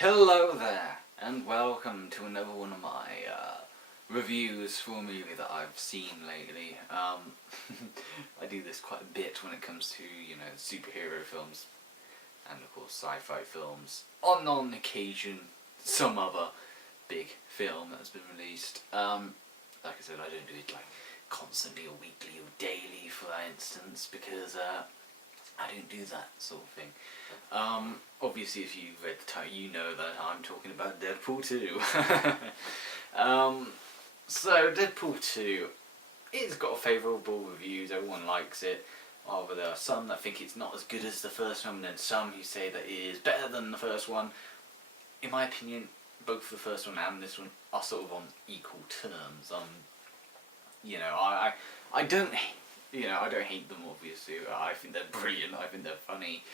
Hello there, and welcome to another one of my reviews for a movie that I've seen lately. I do this quite a bit when it comes to, superhero films, and of course sci-fi films. On occasion, some other big film that's been released. Like I said, I don't do it like constantly or weekly or daily, for instance, because I don't do that sort of thing. Obviously, if you've read the title, you know that I'm talking about Deadpool 2. So, Deadpool 2, it's got favourable reviews, everyone likes it. However, there are some that think it's not as good as the first one, and then some who say that it is better than the first one. In my opinion, both the first one and this one are sort of on equal terms. I don't hate them, obviously. I think they're brilliant, I think they're funny.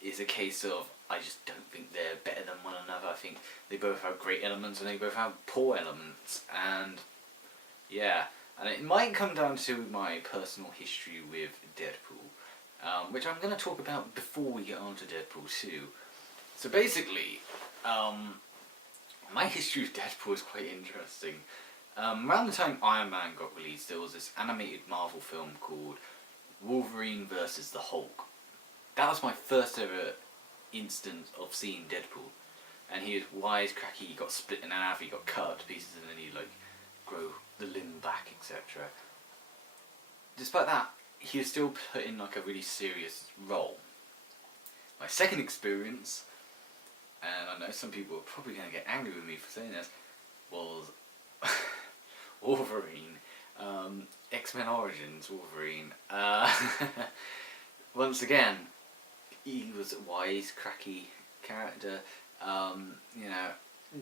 It's a case of, I just don't think they're better than one another. I think they both have great elements and they both have poor elements. And it might come down to my personal history with Deadpool, which I'm going to talk about before we get on to Deadpool 2. So basically, my history with Deadpool is quite interesting. Around the time Iron Man got released, there was this animated Marvel film called Wolverine vs. the Hulk. That was my first ever instance of seeing Deadpool. And he was wisecracky, he got split in half, he got cut up to pieces, and then he'd grow the limb back, etc. Despite that, he was still put in a really serious role. My second experience, and I know some people are probably going to get angry with me for saying this, was Wolverine, X-Men Origins Wolverine. Once again, he was a wisecracky character,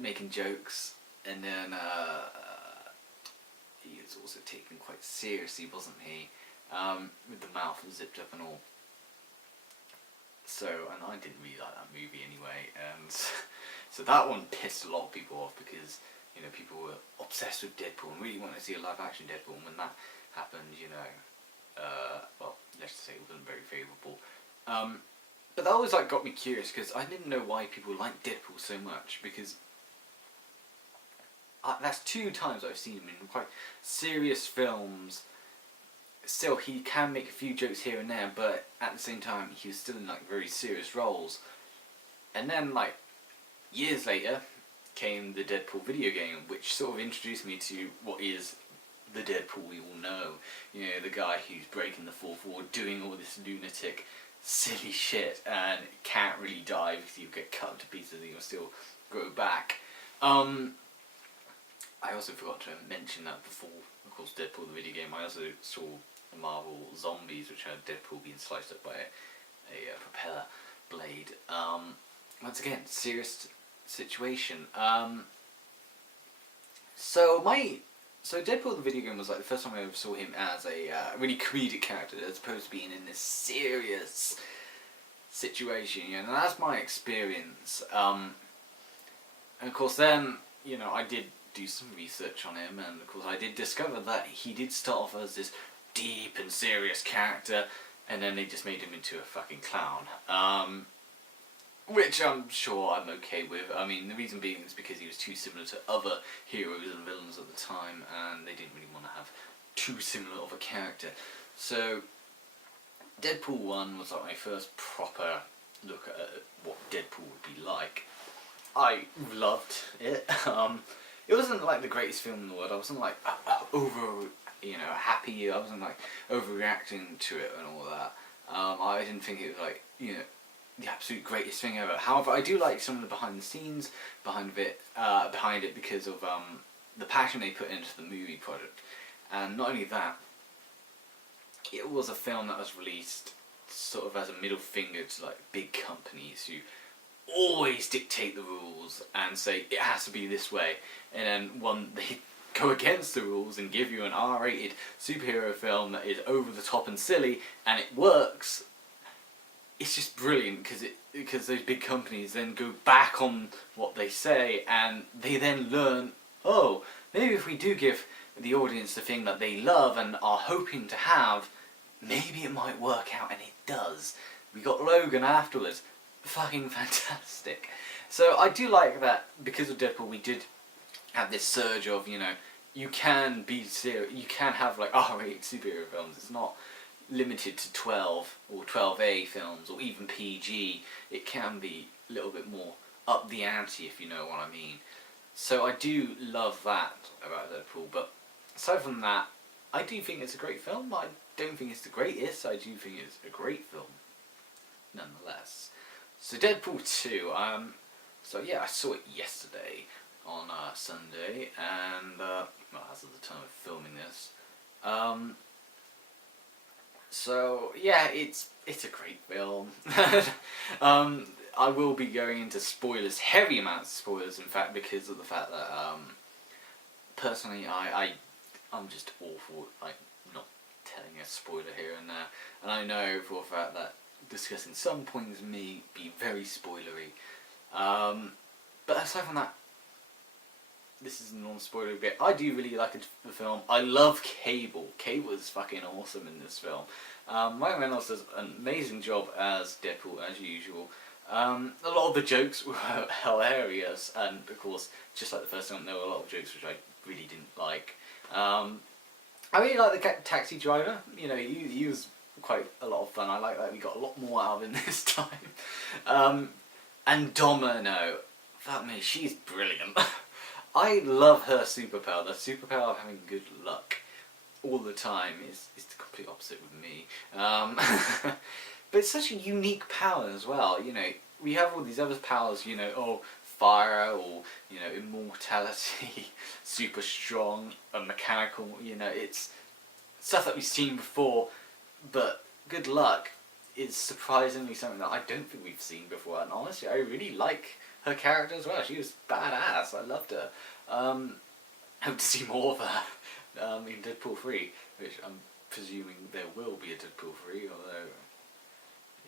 making jokes, and then he was also taken quite seriously, wasn't he? With the mouth zipped up and all. So, and I didn't really like that movie anyway, and so that one pissed a lot of people off because people were obsessed with Deadpool and really wanted to see a live action Deadpool, and when that happened, let's just say it wasn't very favourable. But that always got me curious because I didn't know why people liked Deadpool so much, because that's two times I've seen him in quite serious films. Still, he can make a few jokes here and there, but at the same time, he was still in very serious roles. And then years later came the Deadpool video game, which sort of introduced me to what is the Deadpool we all know. The guy who's breaking the fourth wall, doing all this lunatic, silly shit, and can't really die because he'll get cut to pieces and he'll still grow back. I also forgot to mention that before, of course, Deadpool the video game, I also saw Marvel Zombies, which had Deadpool being sliced up by a propeller blade. Once again, serious situation. So Deadpool the video game was the first time I ever saw him as a really comedic character as opposed to being in this serious situation, and that's my experience. And of course then, I did do some research on him, and of course I did discover that he did start off as this deep and serious character, and then they just made him into a fucking clown. Which I'm sure I'm okay with. I mean, the reason being is because he was too similar to other heroes and villains at the time, and they didn't really want to have too similar of a character. So, Deadpool 1 was my first proper look at what Deadpool would be like. I loved it. It wasn't the greatest film in the world. I wasn't over, happy. I wasn't overreacting to it and all that. I didn't think it was the absolute greatest thing ever. However, I do like some of the behind the scenes behind it because of the passion they put into the movie project. And not only that, it was a film that was released sort of as a middle finger to big companies who always dictate the rules and say it has to be this way, and then when they go against the rules and give you an R-rated superhero film that is over the top and silly and it works, it's just brilliant because those big companies then go back on what they say, and they then learn, oh, maybe if we do give the audience the thing that they love and are hoping to have, maybe it might work out, and it does. We got Logan afterwards. fucking fantastic. So I do like that because of Deadpool we did have this surge of, you know, you can be serious, you can have like R-rated superhero films. It's not limited to 12 or 12A films or even PG. It can be a little bit more up the ante, if you know what I mean. So I do love that about Deadpool, but aside from that, I do think it's a great film. I don't think it's the greatest, I do think it's a great film nonetheless. So Deadpool 2, so yeah, I saw it yesterday on Sunday, and well, as of the time of filming this, so yeah, it's a great film. I will be going into spoilers, heavy amounts of spoilers, in fact, because of the fact that personally, I'm just awful. I'm not telling a spoiler here and there, and I know for a fact that discussing some points may be very spoilery. But aside from that, this is a non-spoiler bit. I do really like the film. I love Cable. Cable is fucking awesome in this film. Ryan Reynolds does an amazing job as Deadpool, as usual. A lot of the jokes were hilarious, and of course, just like the first time, there were a lot of jokes which I really didn't like. I really like the taxi driver. You know, he was quite a lot of fun. I like that we got a lot more out of him this time. And Domino, fuck me, she's brilliant. I love her superpower. The superpower of having good luck all the time is the complete opposite with me. But it's such a unique power as well. You know, we have all these other powers, you know, oh, fire, or, you know, immortality, super strong, mechanical, you know, it's stuff that we've seen before, but good luck is surprisingly something that I don't think we've seen before, and honestly, I really like her character as well. She was badass. I loved her. Hope to see more of her in Deadpool 3, which I'm presuming there will be a Deadpool 3, although,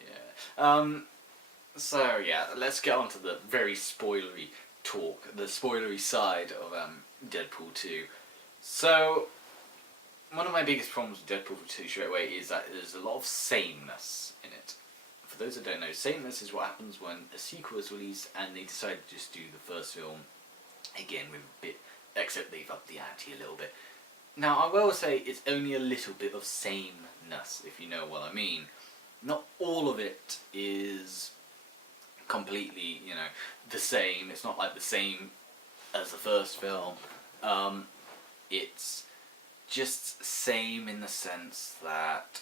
yeah. So yeah, let's get on to the very spoilery talk, the spoilery side of Deadpool 2. So, one of my biggest problems with Deadpool 2 straight away is that there's a lot of sameness in it. For those that don't know, sameness is what happens when a sequel is released and they decide to just do the first film again with a bit, except they've upped the ante a little bit. Now, I will say it's only a little bit of sameness, if you know what I mean. Not all of it is completely, you know, the same. It's not like the same as the first film. It's just same in the sense that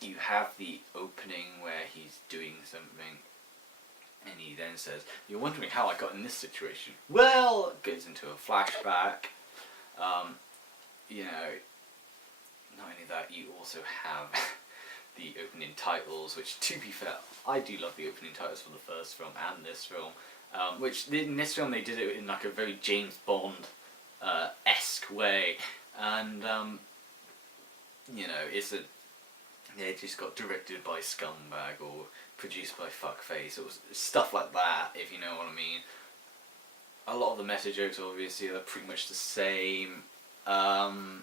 you have the opening where he's doing something and he then says, "You're wondering how I got in this situation." Well, it goes into a flashback. You know, not only that, you also have the opening titles, which, to be fair, I do love the opening titles for the first film and this film. Which in this film they did it in like a very James Bond esque way, and you know, it just got directed by Scumbag or produced by Fuckface. It was stuff like that, if you know what I mean. A lot of the meta jokes obviously are pretty much the same, and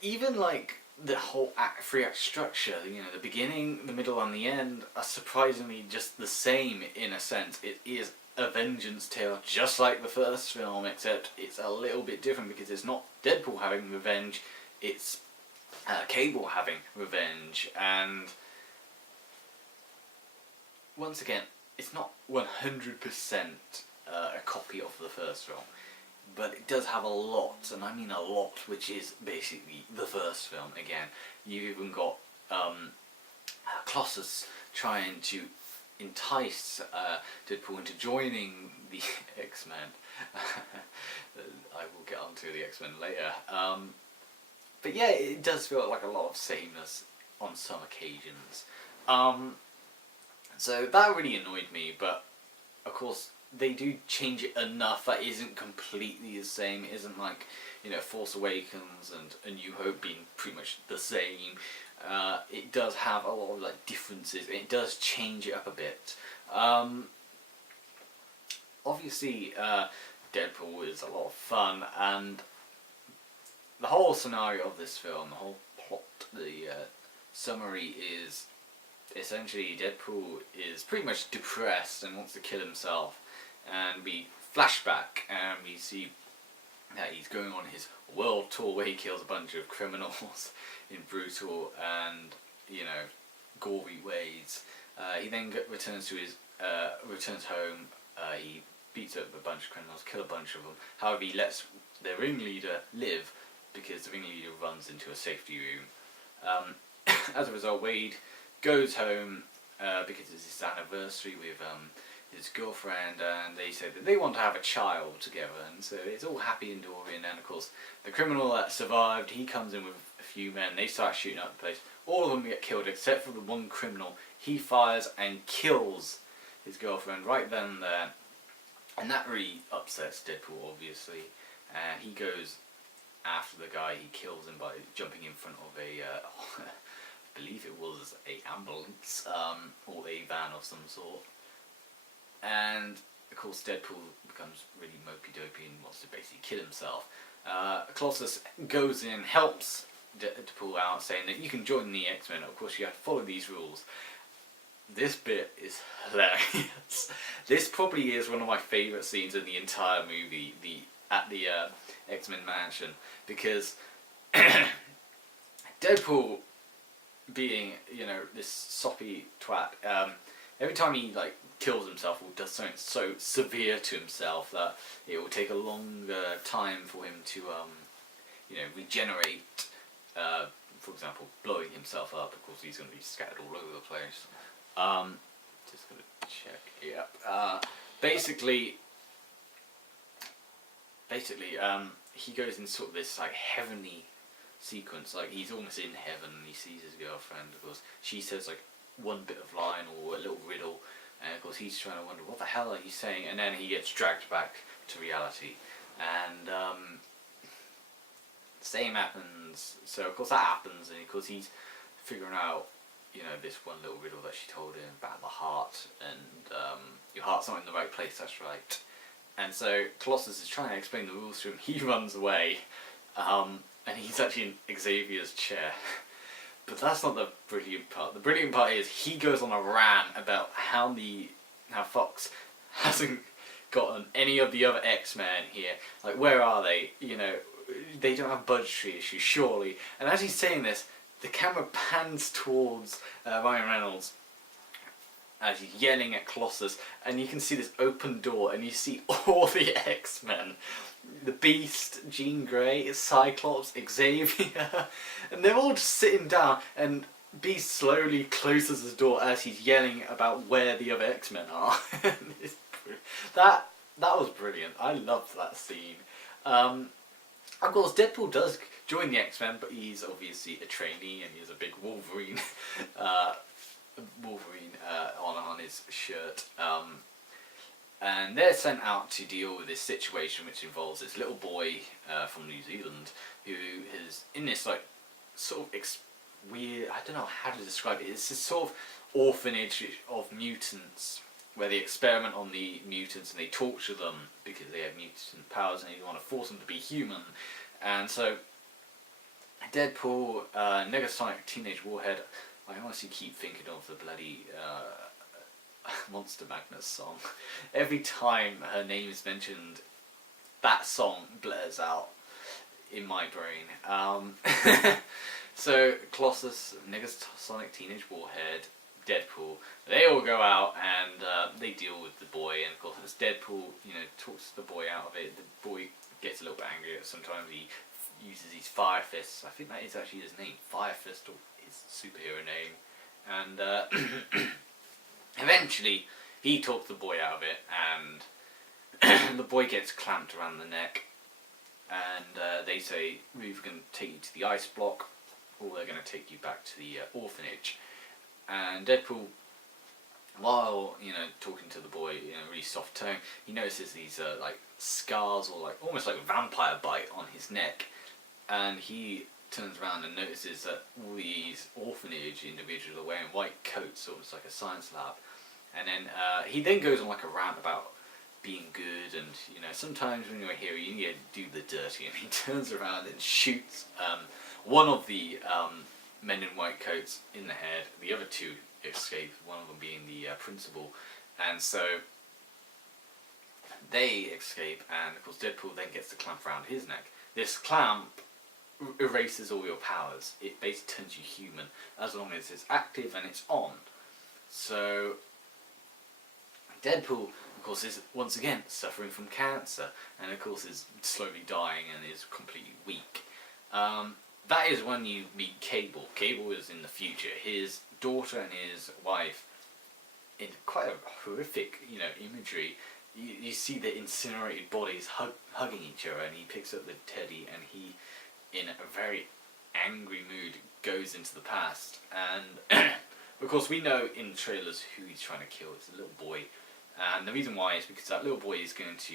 even like the whole three act structure, you know, the beginning, the middle and the end are surprisingly just the same in a sense. It is a vengeance tale just like the first film, except it's a little bit different because it's not Deadpool having revenge, it's Cable having revenge, and once again, it's not 100% a copy of the first film, but it does have a lot, and I mean a lot, which is basically the first film again. You've even got Colossus trying to entice Deadpool into joining the X-Men. I will get onto the X-Men later. But yeah, it does feel like a lot of sameness on some occasions. So that really annoyed me, but of course they do change it enough that isn't completely the same. It isn't like, you know, Force Awakens and A New Hope being pretty much the same. It does have a lot of like differences. It does change it up a bit. Obviously, Deadpool is a lot of fun, and the whole scenario of this film, the whole plot, the summary is essentially Deadpool is pretty much depressed and wants to kill himself, and we flashback and we see that he's going on his world tour where he kills a bunch of criminals in brutal and, you know, gory ways. He then returns to his returns home. He beats up a bunch of criminals, kill a bunch of them. However, he lets the ringleader live because the ringleader runs into a safety room. As a result, Wade goes home because it's his anniversary with his girlfriend, and they say that they want to have a child together, and so it's all happy and dory. And of course, the criminal that survived, he comes in with a few men. They start shooting up the place. All of them get killed except for the one criminal. He fires and kills his girlfriend right then and there, and that really upsets Deadpool, obviously. And he goes after the guy. He kills him by jumping in front of a I believe it was a ambulance or a van of some sort. And of course Deadpool becomes really mopey-dopey and wants to basically kill himself. Colossus goes in, helps Deadpool out, saying that you can join the X-Men. Of course you have to follow these rules. This bit is hilarious. This probably is one of my favourite scenes in the entire movie, at the X-Men mansion, because Deadpool, being, you know, this soppy twat, every time he like kills himself or does something so severe to himself that it will take a longer time for him to you know, regenerate. For example, blowing himself up. Of course, he's going to be scattered all over the place. Just going to check. Yeah. Basically, he goes in sort of this like heavenly sequence. Like he's almost in heaven and he sees his girlfriend. Of course, she says like one bit of line or a little riddle, and of course he's trying to wonder what the hell are you saying, and then he gets dragged back to reality, and same happens. So of course that happens, and of course he's figuring out, you know, this one little riddle that she told him about the heart, and your heart's not in the right place, that's right. And so Colossus is trying to explain the rules to him. He runs away, and he's actually in Xavier's chair. But that's not the brilliant part. The brilliant part is he goes on a rant about how Fox hasn't gotten any of the other X-Men here. Like, where are they? You know, they don't have budgetary issues, surely. And as he's saying this, the camera pans towards Ryan Reynolds as he's yelling at Colossus, and you can see this open door, and you see all the X-Men. The Beast, Jean Grey, Cyclops, Xavier, and they're all just sitting down, and Beast slowly closes his door as he's yelling about where the other X-Men are. That was brilliant. I loved that scene. Of course, Deadpool does join the X-Men, but he's obviously a trainee, and he has a big Wolverine on his shirt. And they're sent out to deal with this situation, which involves this little boy from New Zealand who is in this like sort of weird, I don't know how to describe it. It's this sort of orphanage of mutants where they experiment on the mutants and they torture them because they have mutant powers and they want to force them to be human. And so Deadpool, Negasonic Teenage Warhead, I honestly keep thinking of the bloody Monster Magnus song. Every time her name is mentioned, that song blares out in my brain. So Colossus, Negasonic Teenage Warhead, Deadpool, they all go out and they deal with the boy, and of course as Deadpool, you know, talks the boy out of it, the boy gets a little bit angry. Sometimes he uses his Fire Fists. I think that is actually his name, Fire Fist, or his superhero name. And eventually he talks the boy out of it, and the boy gets clamped around the neck, and they say, we're going to take you to the ice block, or they're going to take you back to the orphanage. And Deadpool, while, you know, talking to the boy in a really soft tone, he notices these like scars, or like almost like a vampire bite on his neck, and he turns around and notices that all these orphanage individuals are wearing white coats, almost like a science lab. And then he then goes on like a rant about being good, and you know, sometimes when you're a hero you need to do the dirty, and he turns around and shoots one of the men in white coats in the head. The other two escape, one of them being the principal. And so they escape, and of course Deadpool then gets the clamp around his neck. This clamp erases all your powers. It basically turns you human as long as it's active and it's on. So Deadpool, of course, is once again suffering from cancer, and of course is slowly dying and is completely weak. That is when you meet Cable. Cable is in the future. His daughter and his wife, in quite a horrific, imagery. You see the incinerated bodies hugging each other, and he picks up the teddy, and he, in a very angry mood, goes into the past. And of course, we know in the trailers who he's trying to kill. It's a little boy, and the reason why is because that little boy is going to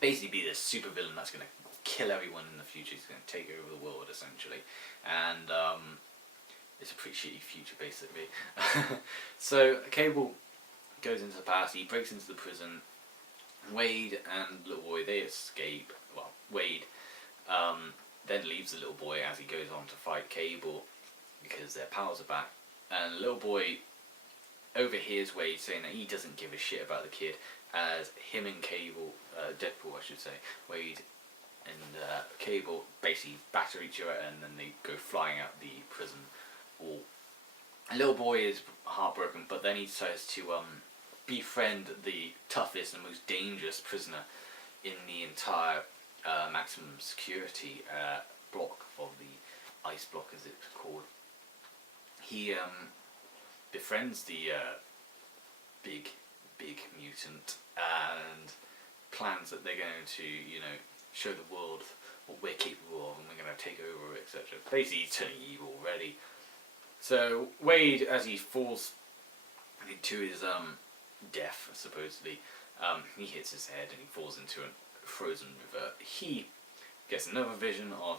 basically be the supervillain that's going to kill everyone in the future. He's going to take over the world essentially, and it's a pretty shitty future basically. So Cable goes into the past. He breaks into the prison. Wade and little boy, they escape. Well, Wade then leaves the little boy as he goes on to fight Cable because their powers are back. And the little boy overhears Wade saying that he doesn't give a shit about the kid, as him and Cable, Deadpool I should say, Wade and Cable basically batter each other, and then they go flying out the prison wall. The little boy is heartbroken, but then he decides to befriend the toughest and most dangerous prisoner in the entire maximum security block of the ice block, as it's called. He befriends the big mutant and plans that they're going to, show the world what we're capable of, and we're going to take over, etc. Basically, he's turning evil already. So Wade, as he falls into his death, supposedly, he hits his head and he falls into a frozen river. He gets another vision of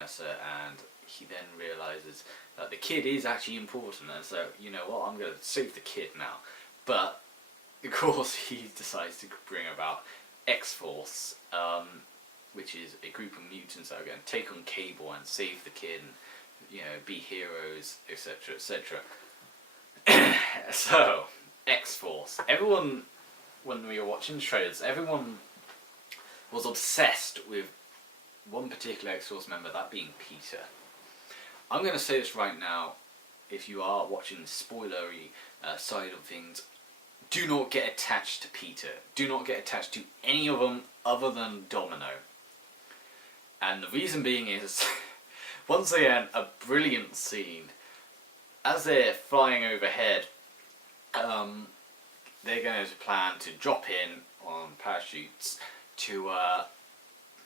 Vanessa, and he then realizes that the kid is actually important, and so, you know what, I'm going to save the kid now. But of course he decides to bring about X-Force, which is a group of mutants that are going to take on Cable and save the kid and, be heroes, etc, etc. So X-Force. Everyone, when we were watching the trailers, everyone was obsessed with one particular X-Force member, that being Peter. I'm going to say this right now, if you are watching the spoilery side of things, do not get attached to Peter. Do not get attached to any of them other than Domino. And the reason being is, once again, a brilliant scene. As they're flying overhead, they're going to plan to drop in on parachutes to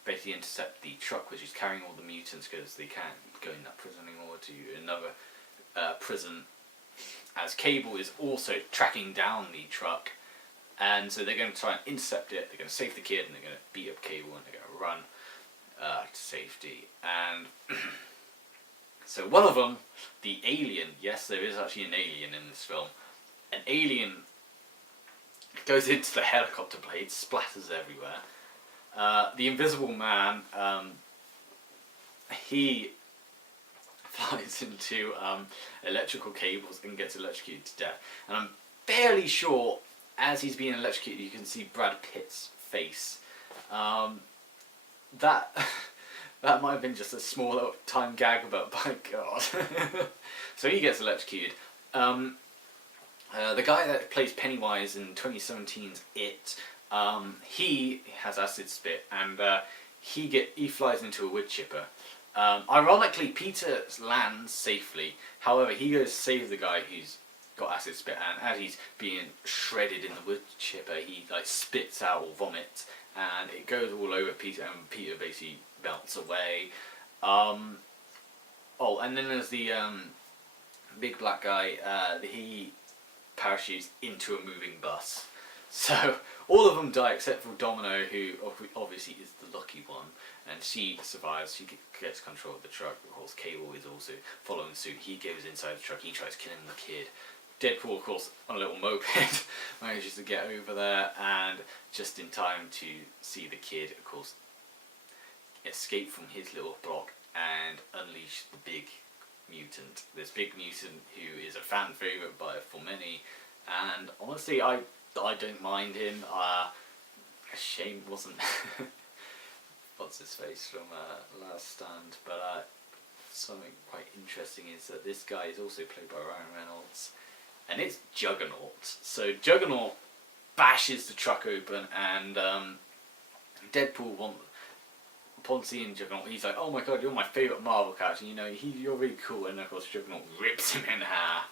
basically intercept the truck which is carrying all the mutants, because they can't go in that prison anymore, to another prison, as Cable is also tracking down the truck. And so they're going to try and intercept it, they're going to save the kid, and they're going to beat up Cable, and they're going to run to safety. And so one of them, the alien, yes, there is actually an alien in this film, an alien goes into the helicopter blade, splatters everywhere. The Invisible Man, he flies into electrical cables and gets electrocuted to death. And I'm fairly sure, as he's being electrocuted, you can see Brad Pitt's face. That might have been just a small little time gag, but by God. So he gets electrocuted. The guy that plays Pennywise in 2017's It, he has acid spit, and he flies into a wood chipper. Ironically, Peter lands safely. However, he goes to save the guy who's got acid spit, and as he's being shredded in the wood chipper, he spits out or vomits, and it goes all over Peter, and Peter basically melts away. And then there's the big black guy. He parachutes into a moving bus. So all of them die except for Domino, who obviously is the lucky one, and she survives. She gets control of the truck. Of course, Cable is also following suit. He goes inside the truck. He tries killing the kid. Deadpool, of course, on a little moped, manages to get over there, and just in time to see the kid, of course, escape from his little block and unleash the big mutant. This big mutant who is a fan favourite for many, and honestly, I don't mind him. Shame wasn't what's his face from Last Stand, but something quite interesting is that this guy is also played by Ryan Reynolds, and it's Juggernaut. So Juggernaut bashes the truck open, and Deadpool upon seeing Juggernaut, he's like, "Oh my god, you're my favourite Marvel character. You know, you're really cool." And of course, Juggernaut rips him in half,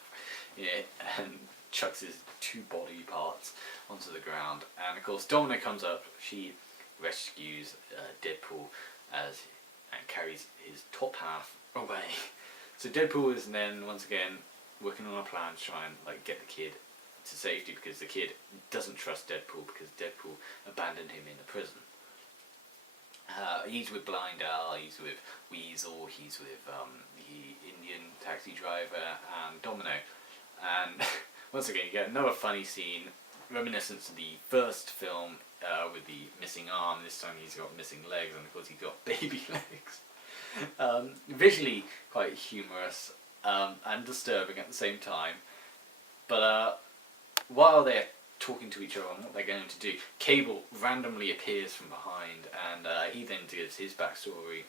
yeah, and chucks his 2 body parts onto the ground. And of course, Domino comes up. She rescues Deadpool and carries his top half away. So Deadpool is then once again working on a plan to try and get the kid to safety, because the kid doesn't trust Deadpool because Deadpool abandoned him in the prison. He's with Blind Al, he's with Weasel, he's with the Indian taxi driver and Domino. And once again, you get another funny scene, reminiscent of the first film with the missing arm. This time he's got missing legs, and of course he's got baby legs. Visually quite humorous and disturbing at the same time. But while they're talking to each other on what they're going to do, Cable randomly appears from behind, and he then gives his backstory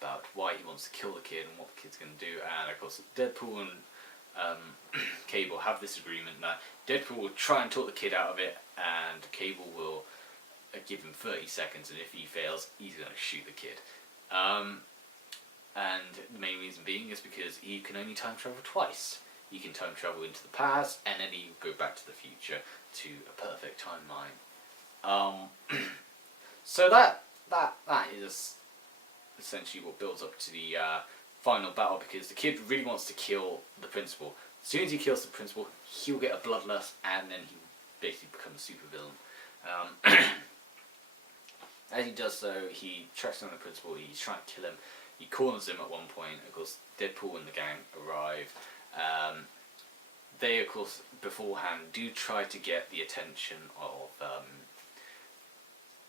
about why he wants to kill the kid and what the kid's going to do. And of course, Deadpool and Cable have this agreement that Deadpool will try and talk the kid out of it, and Cable will give him 30 seconds, and if he fails, he's going to shoot the kid. And the main reason being is because he can only time travel twice. He can time travel into the past, and then he can go back to the future to a perfect timeline. So that is essentially what builds up to the final battle, because the kid really wants to kill the principal. As soon as he kills the principal, he'll get a bloodlust, and then he basically becomes a supervillain. As he does so, he tracks down the principal. He's trying to kill him. He corners him at one point. Of course, Deadpool and the gang arrive. They, of course, beforehand do try to get the attention of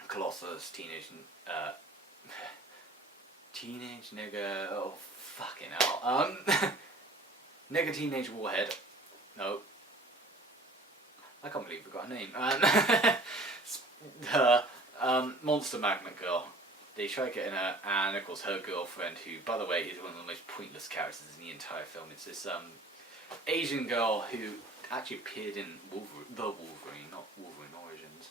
Colossus, teenage nigger. Oh fucking hell! Nigger teenage warhead. No, I can't believe we got a name. Her monster magnet girl. They try getting her, and of course her girlfriend, who, by the way, is one of the most pointless characters in the entire film. It's this Asian girl who actually appeared in Wolverine, not Wolverine Origins.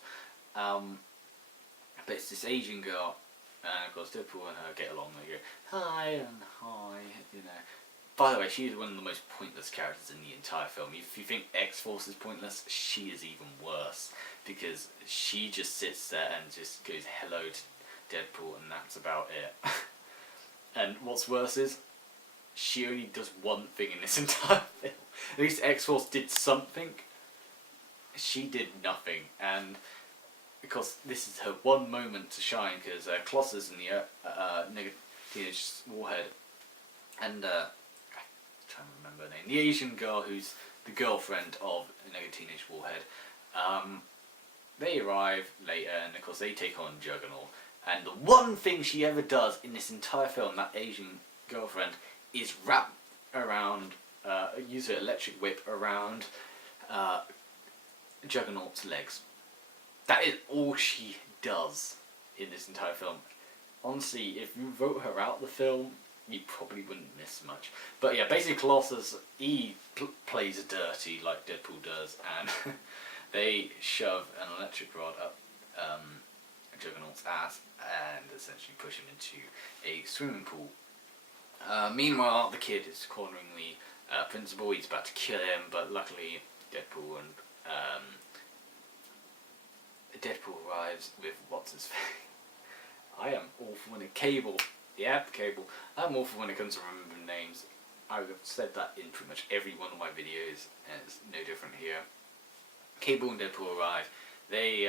But it's this Asian girl, and of course Deadpool and her get along. They go hi and hi, you know. By the way, she is one of the most pointless characters in the entire film. If you think X-Force is pointless, she is even worse, because she just sits there and just goes hello to Deadpool, and that's about it. And what's worse is, she only does one thing in this entire film. At least X-Force did something. She did nothing, and because this is her one moment to shine, because Colossus and the Teenage Warhead, and I'm trying to remember her name, the Asian girl who's the girlfriend of Teenage Warhead, they arrive later, and of course they take on Juggernaut. And the one thing she ever does in this entire film, that Asian girlfriend, is wrap around, use her electric whip around Juggernaut's legs. That is all she does in this entire film. Honestly, if you wrote her out the film, you probably wouldn't miss much. But yeah, basically Colossus, he plays dirty like Deadpool does, and they shove an electric rod up Juggernaut's ass and essentially push him into a swimming pool. Meanwhile, the kid is cornering the principal. He's about to kill him, but luckily Deadpool arrives with what's his face. I am awful when it Cable. Yeah, Cable. I'm awful when it comes to remembering names. I've said that in pretty much every one of my videos, and it's no different here. Cable and Deadpool arrive. They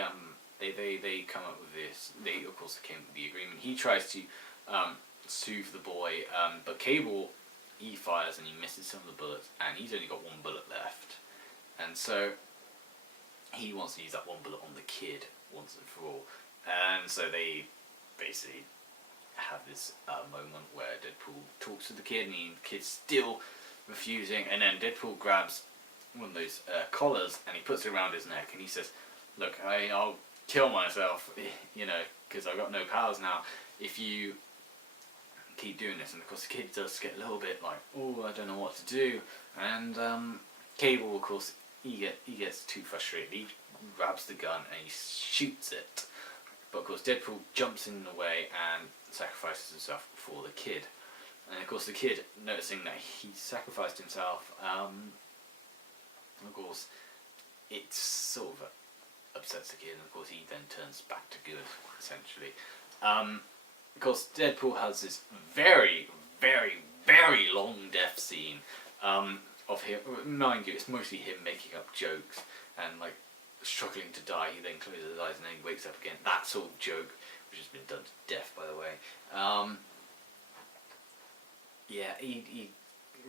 come up with this. They of course came with the agreement. He tries to soothe the boy, but Cable, he fires and he misses some of the bullets, and he's only got one bullet left, and so he wants to use that one bullet on the kid once and for all. And so they basically have this moment where Deadpool talks to the kid, and the kid's still refusing, and then Deadpool grabs one of those collars and he puts it around his neck, and he says, "Look, I'll kill myself, because I've got no powers now if you keep doing this." And of course the kid does get a little bit like, "Oh, I don't know what to do," and Cable, of course, he gets too frustrated. He grabs the gun and he shoots it, but of course Deadpool jumps in the way and sacrifices himself for the kid. And of course the kid, noticing that he sacrificed himself, of course it sort of upsets the kid, and of course he then turns back to good, essentially. Of course Deadpool has this very, very, very long death scene of him. Mind you, it's mostly him making up jokes and like struggling to die. He then closes his eyes and then he wakes up again. That sort of joke, which has been done to death, by the way. Yeah, he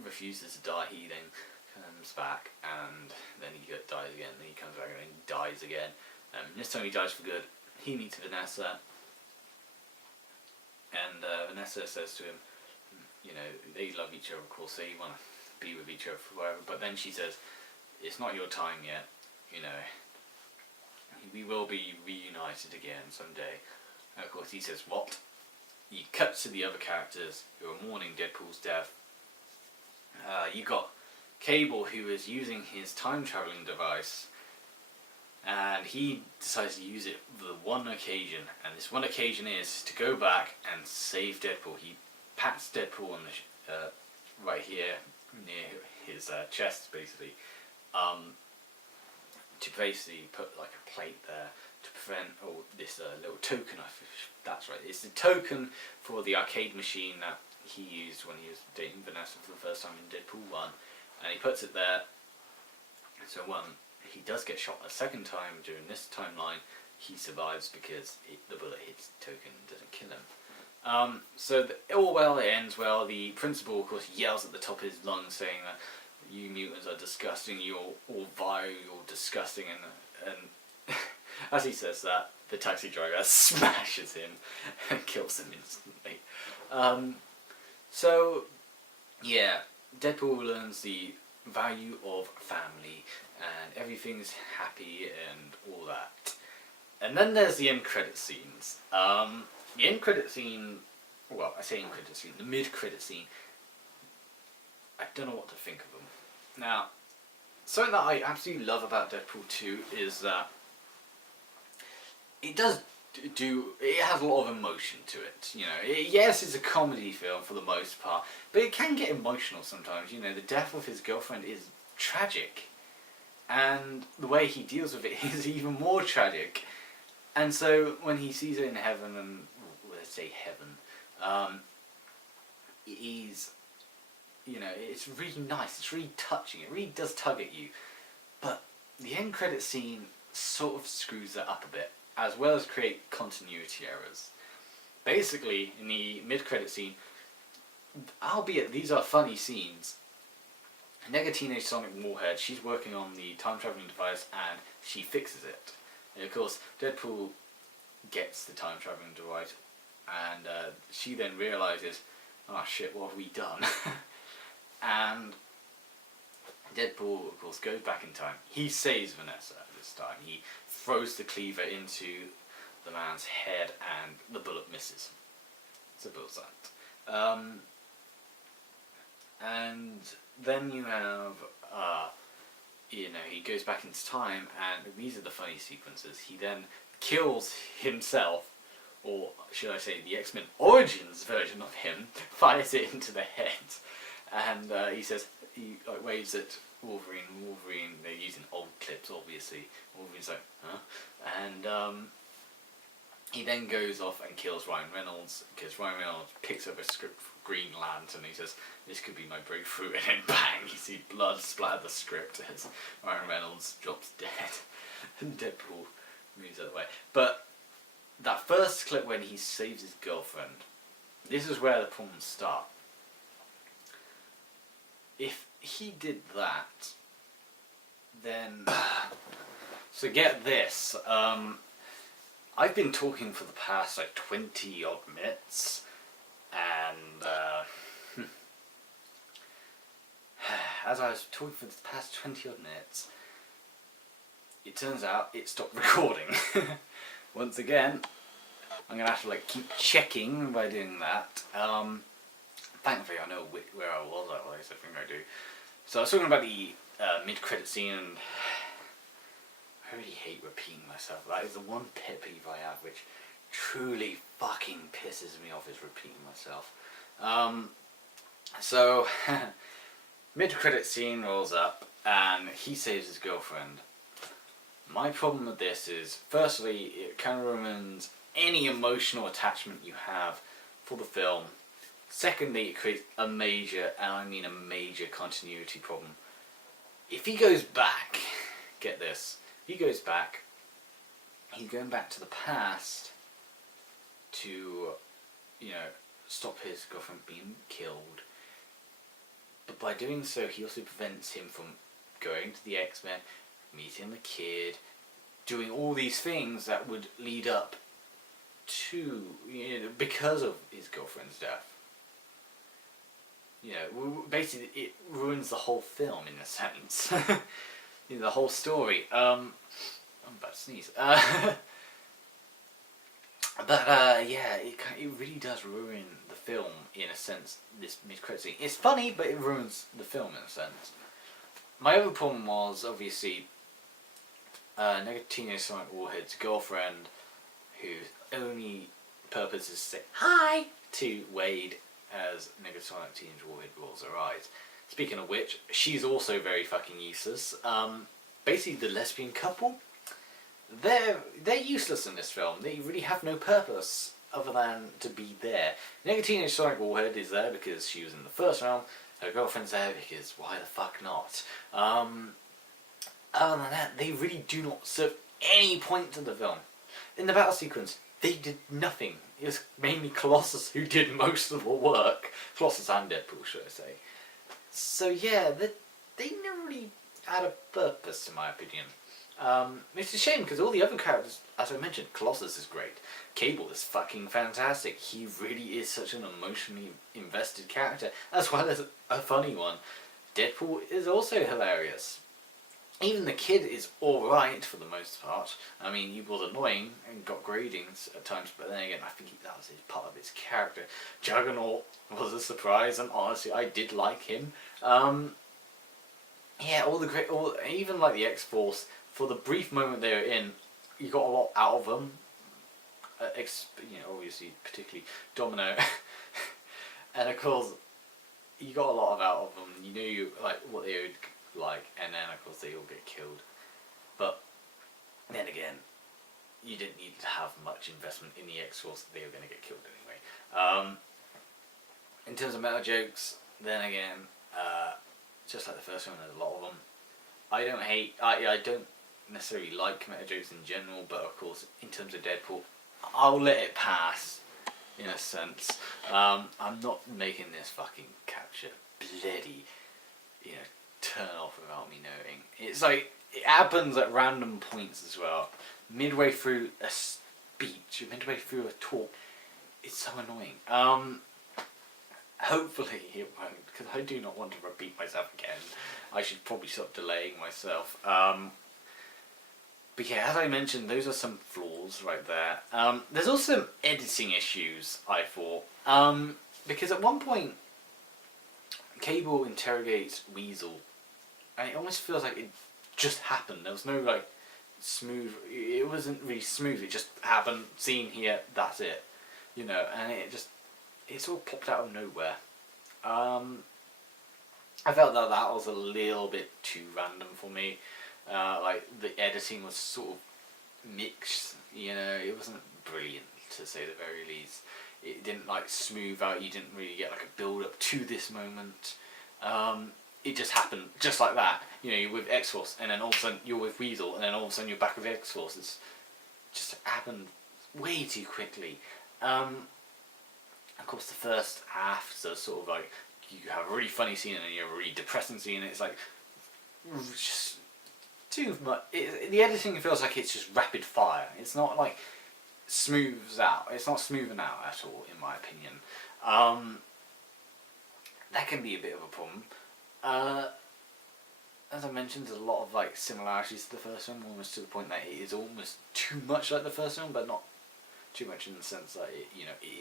refuses to die. He then comes back and then he dies again. Then he comes back and then he dies again. This time he dies for good. He meets Vanessa, and Vanessa says to him, they love each other, of course, they want to be with each other forever. But then she says, "It's not your time yet. We will be reunited again someday." And of course he says, "What?" He cuts to the other characters who are mourning Deadpool's death. You got Cable, who is using his time traveling device, and he decides to use it for the one occasion, and this one occasion is to go back and save Deadpool. He pats Deadpool on the right here near his chest, basically, to basically put like a plate there to prevent, this little token. That's right. It's the token for the arcade machine that he used when he was dating Vanessa for the first time in Deadpool 1, and he puts it there. So he does get shot a second time during this timeline, he survives because the bullet hits the token and doesn't kill him. So all well, it ends well. The principal, of course, yells at the top of his lungs saying that you mutants are disgusting, you're all vile, you're disgusting, and as he says that, the taxi driver smashes him and kills him instantly. So, yeah, Deadpool learns the value of family, and everything's happy and all that. And then there's the end credit scenes. The end credit scene, well, I say end credit scene, the mid credit scene, I don't know what to think of them. Now, something that I absolutely love about Deadpool 2 is that it has a lot of emotion to it. Yes, it's a comedy film for the most part, but it can get emotional sometimes. The death of his girlfriend is tragic, and the way he deals with it is even more tragic. And so when he sees it in heaven, and let's say heaven, it's really nice, it's really touching, it really does tug at you. But the end credit scene sort of screws that up a bit, as well as create continuity errors. Basically, in the mid-credit scene, albeit these are funny scenes, Nega Teenage Sonic Warhead, she's working on the time-traveling device and she fixes it. And of course, Deadpool gets the time-traveling device, and she then realizes, "Oh shit, what have we done?" And Deadpool, of course, goes back in time. He saves Vanessa this time. He throws the cleaver into the man's head and the bullet misses. It's a bullseye. And then you have, he goes back into time, and these are the funny sequences. He then kills himself, or should I say the X-Men Origins version of him, fires it into the head, and he waves at Wolverine, they're using old clips, obviously. Wolverine's like, huh? And he then goes off and kills Ryan Reynolds, because Ryan Reynolds picks up a script for Green Lantern, and he says, "This could be my breakthrough," and then bang, you see blood splatter the script as Ryan Reynolds drops dead, and Deadpool moves out of the way. But that first clip when he saves his girlfriend, this is where the problems start. If he did that, then... So get this, I've been talking for the past 20 odd minutes, And as I was talking for the past 20 odd minutes, it turns out it stopped recording. Once again, I'm gonna have to like keep checking by doing that. Thankfully I know where I was, at least I think I do. So I was talking about the mid-credit scene, and I really hate repeating myself. That is the one pet peeve I have, which truly fucking pisses me off, is repeating myself. So mid-credit scene rolls up and he saves his girlfriend. My problem with this is, firstly, it kind of ruins any emotional attachment you have for the film. Secondly, it creates a major, and I mean a major, continuity problem. If he goes back, get this, if he goes back, he's going back to the past to, you know, stop his girlfriend being killed. But by doing so, he also prevents him from going to the X-Men, meeting the kid, doing all these things that would lead up to, you know, because of his girlfriend's death. You know, basically it ruins the whole film in a sense. You know, the whole story. I'm about to sneeze. Yeah, it really does ruin the film in a sense, this mid-credit scene. It's funny, but it ruins the film in a sense. My other problem was, obviously, Negatino Sonic Warhead's girlfriend, whose only purpose is to say hi to Wade as Negatonic Teenage Warhead rolls her eyes. Speaking of which, she's also very fucking useless. Basically, the lesbian couple, they're useless in this film. They really have no purpose other than to be there. Negatino Sonic Warhead is there because she was in the first round. Her girlfriend's there because why the fuck not? Other than that, they really do not serve any point to the film. In the battle sequence, they did nothing. It was mainly Colossus who did most of the work. Colossus and Deadpool, should I say. So yeah, they never really had a purpose, in my opinion. It's a shame, because all the other characters, as I mentioned, Colossus is great. Cable is fucking fantastic. He really is such an emotionally invested character, as well as a funny one. Deadpool is also hilarious. Even the kid is alright for the most part. I mean, he was annoying and got gradings at times, but then again, I think that was part of his character. Juggernaut was a surprise, and honestly, I did like him. Yeah, even like the X-Force, for the brief moment they were in, you got a lot out of them. You know, obviously, particularly Domino. And of course, you got a lot out of them. You knew like what they would like, and then of course they all get killed. But then again, you didn't need to have much investment in the X-Force. They were going to get killed anyway. In terms of meta jokes, then again, just like the first one, there's a lot of them. I don't necessarily like meta jokes in general, but of course, in terms of Deadpool, I'll let it pass, in a sense. I'm not making this fucking capture bloody, you know, turn off without me knowing. It's like, it happens at random points as well. Midway through a speech, midway through a talk, it's so annoying. Hopefully it won't, because I do not want to repeat myself again. I should probably stop delaying myself. But yeah, as I mentioned, those are some flaws right there. There's also some editing issues, I thought. Because at one point, Cable interrogates Weasel, and it almost feels like it just happened. There was no like smooth, it wasn't really smooth, it just happened, scene here, that's it. You know, and it sort of popped out of nowhere. I felt that was a little bit too random for me. Like, the editing was sort of mixed, you know, it wasn't brilliant, to say the very least. It didn't like smooth out, you didn't really get like a build up to this moment. It just happened just like that. You know, you're with X-Force, and then all of a sudden you're with Weasel, and then all of a sudden you're back with X-Force. It's just happened way too quickly. Of course, the first half, so sort of like, you have a really funny scene and then you have a really depressing scene, and it's like, just too much. The editing feels like it's just rapid fire. It's not like smooths out. It's not smoothing out at all, in my opinion. That can be a bit of a problem. Uh, as I mentioned, there's a lot of like similarities to the first film, almost to the point that it is almost too much like the first film, but not too much in the sense that it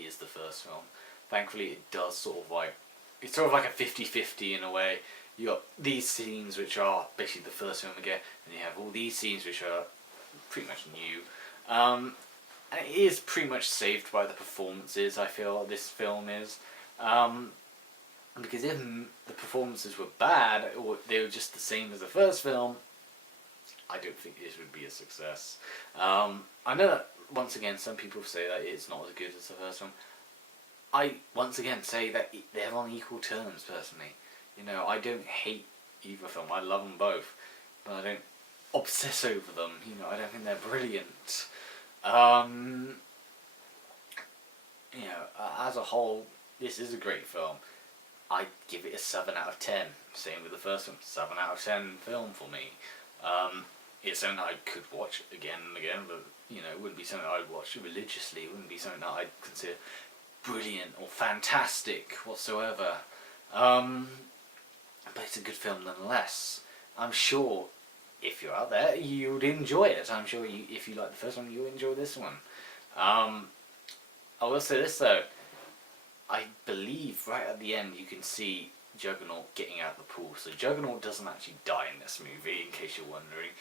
is the first film. Thankfully, it does sort of like, it's sort of like a 50-50 in a way. You got these scenes which are basically the first film again, and you have all these scenes which are pretty much new. And it is pretty much saved by the performances, I feel, this film is. Because if the performances were bad, or they were just the same as the first film, I don't think this would be a success. I know that, once again, some people say that it's not as good as the first film. I, once again, say that they're on equal terms, personally. I don't hate either film. I love them both. But I don't obsess over them. I don't think they're brilliant. As a whole, this is a great film. I'd give it a 7 out of 10. Same with the first one, 7 out of 10 film for me. It's something that I could watch again and again, but it wouldn't be something I'd watch religiously. It wouldn't be something that I'd consider brilliant or fantastic whatsoever. But it's a good film nonetheless. I'm sure if you're out there, you would enjoy it. I'm sure if you like the first one, you'll enjoy this one. I will say this though. I believe right at the end you can see Juggernaut getting out of the pool. So Juggernaut doesn't actually die in this movie, in case you're wondering,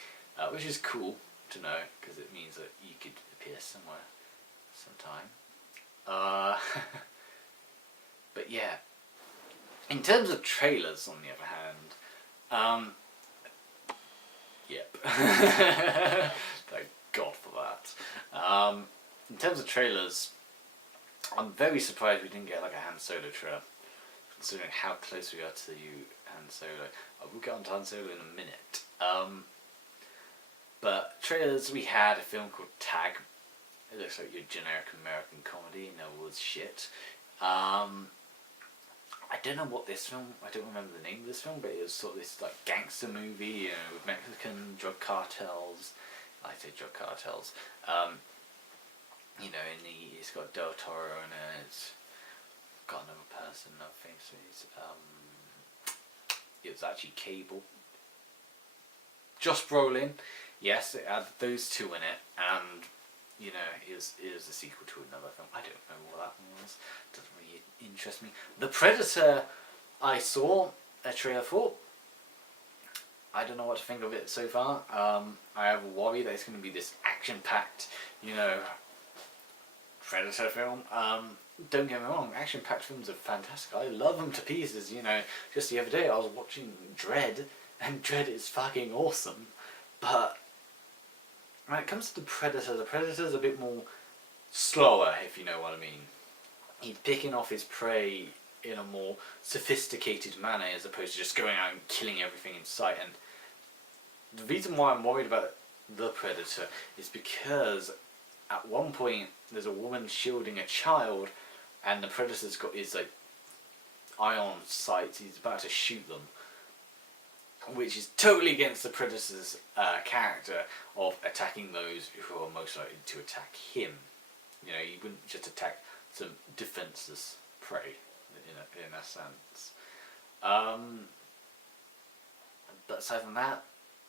which is cool to know because it means that you could appear somewhere, sometime. But yeah, in terms of trailers, on the other hand, yep, thank God for that. In terms of trailers, I'm very surprised we didn't get like a Han Solo trailer, considering how close we are to Han Solo. We'll get on to Han Solo in a minute. But trailers, we had a film called Tag. It looks like your generic American comedy, no words shit. I don't know what this film, I don't remember the name of this film, but it was sort of this like gangster movie, with Mexican drug cartels. I say drug cartels. It's got Del Toro in it. It's got another person, I think it was actually Cable. Josh Brolin, yes, it had those two in it, and it was a sequel to another film. I don't know what that one was. Doesn't really interest me. The Predator, I saw a trailer for. I don't know what to think of it so far. I have a worry that it's going to be this action-packed, Predator film. Don't get me wrong, action-packed films are fantastic. I love them to pieces. Just the other day I was watching Dredd, and Dredd is fucking awesome. But when it comes to the Predator's a bit more slower, if you know what I mean. He's picking off his prey in a more sophisticated manner as opposed to just going out and killing everything in sight. And the reason why I'm worried about the Predator is because at one point there's a woman shielding a child, and the Predator's got his eye on sights. He's about to shoot them, which is totally against the Predator's character of attacking those who are most likely to attack him. He wouldn't just attack some defenseless prey, in a sense. But aside from that,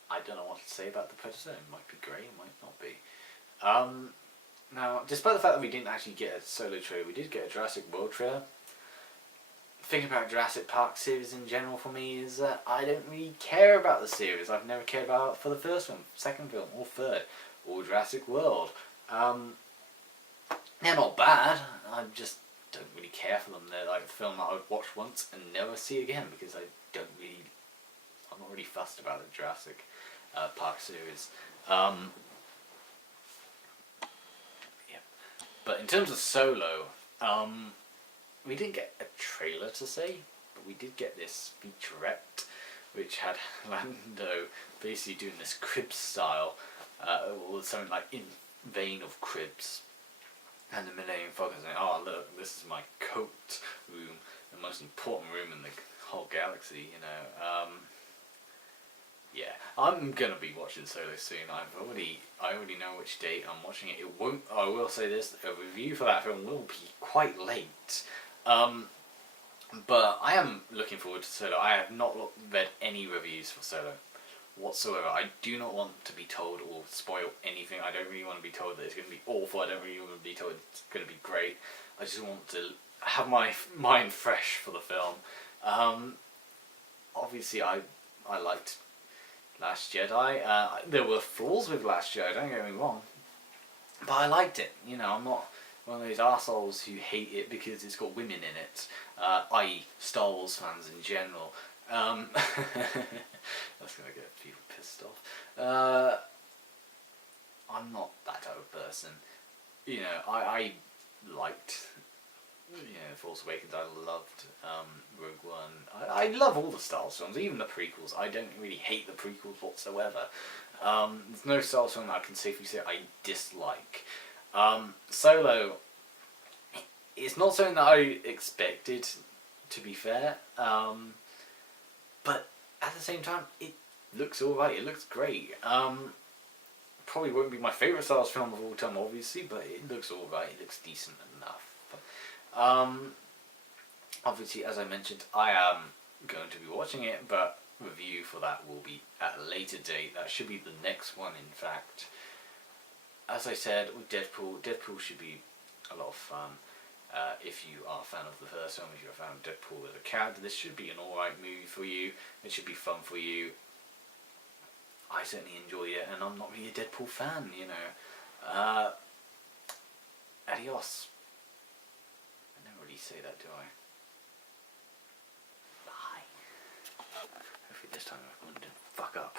I don't know what to say about the Predator. It might be great, it might not be. Now, despite the fact that we didn't actually get a solo trailer, we did get a Jurassic World trailer. The thing about Jurassic Park series in general for me is that I don't really care about the series. I've never cared about it for the first film, second film, or third, or Jurassic World. They're not bad, I just don't really care for them. They're like a film that I would watch once and never see again because I'm not really fussed about the Jurassic Park series. But in terms of Solo, we didn't get a trailer to say, but we did get this featurette, which had Lando basically doing this Cribs style, or something like in vein of Cribs, and the Millennium Falcon saying, "Oh look, this is my coat room, the most important room in the whole galaxy," Yeah, I'm gonna be watching Solo soon. I already know which date I'm watching it. I will say this: a review for that film will be quite late. But I am looking forward to Solo. I have not read any reviews for Solo whatsoever. I do not want to be told or spoil anything. I don't really want to be told that it's going to be awful. I don't really want to be told it's going to be great. I just want to have my mind fresh for the film. Obviously, I liked Last Jedi. There were flaws with Last Jedi, don't get me wrong. But I liked it. You know, I'm not one of those assholes who hate it because it's got women in it, i.e. Star Wars fans in general. That's going to get people pissed off. I'm not that type of person. You know, I liked, Force Awakens. I loved Rogue One. I love all the Star Wars films, even the prequels. I don't really hate the prequels whatsoever. There's no Star Wars film that I can safely say I dislike. Solo, it's not something that I expected, to be fair, but at the same time, it looks alright, it looks great. Probably won't be my favourite Star Wars film of all time, obviously, but it looks alright, it looks decent enough. Obviously, as I mentioned, I am going to be watching it, but review for that will be at a later date. That should be the next one, in fact. As I said, with Deadpool should be a lot of fun. If you are a fan of the first film, if you're a fan of Deadpool as a character, this should be an alright movie for you. It should be fun for you. I certainly enjoy it, and I'm not really a Deadpool fan, you know. Adios. I never really say that, do I? Bye. Hopefully this time I won't fuck up.